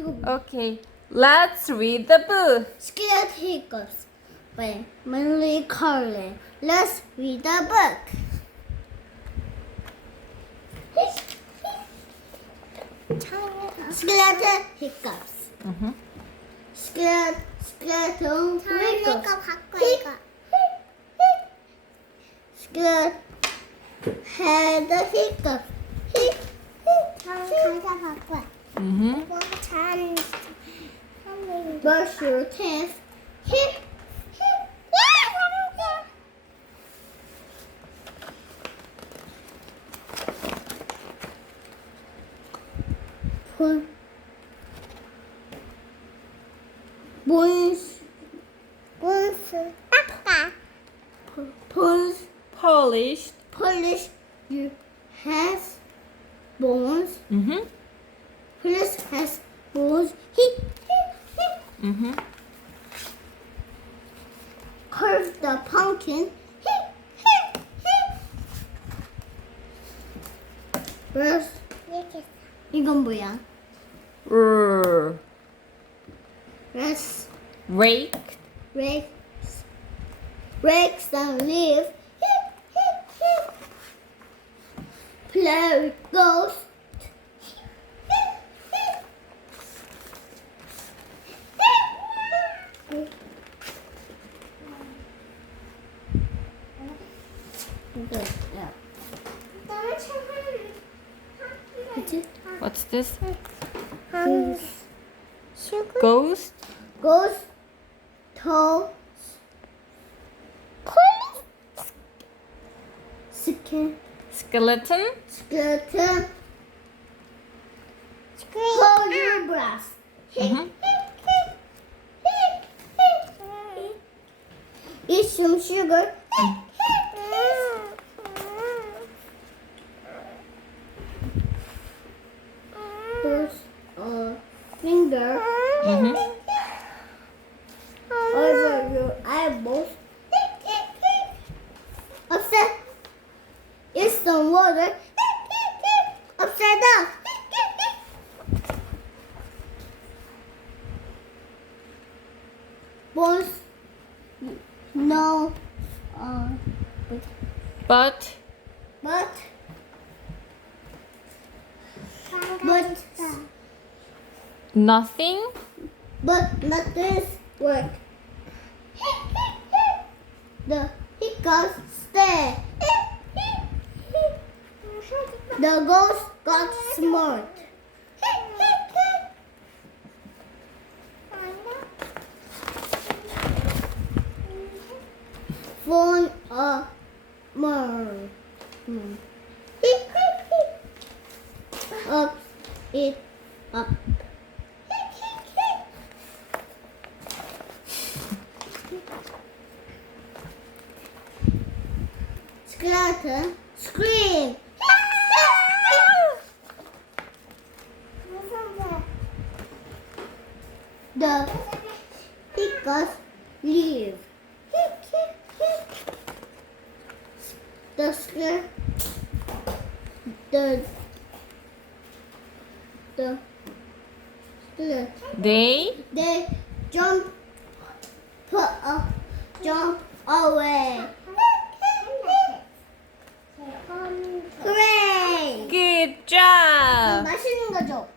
Okay, let's read the book. Scared hiccups by Manly Carlin. Let's read the book. Skeleton hiccups. Skeleton hiccups. Skeleton had the hiccups. Brush your teeth. Polished. Polish your has bones. Polish has bones. Curve the pumpkin. Brush. 이건 뭐야? Rest. Rake. Rakes the leaf. Play with ghost. What's this? Ghost. Ghost. Toe. Skeleton. Skeleton. Hold your breath. Eat some sugar. Push a finger over your eyeballs. Upset. Eat some water. Upside down. Bones. No. But. Nothing. But not this work. The hiccups stay. The ghost got smart. Phone a moon. Up it up. Skeleton scream. The hiccups leave. The skeleton. The skeleton. They jump away. Hooray! Good job. 맛있는 거죠?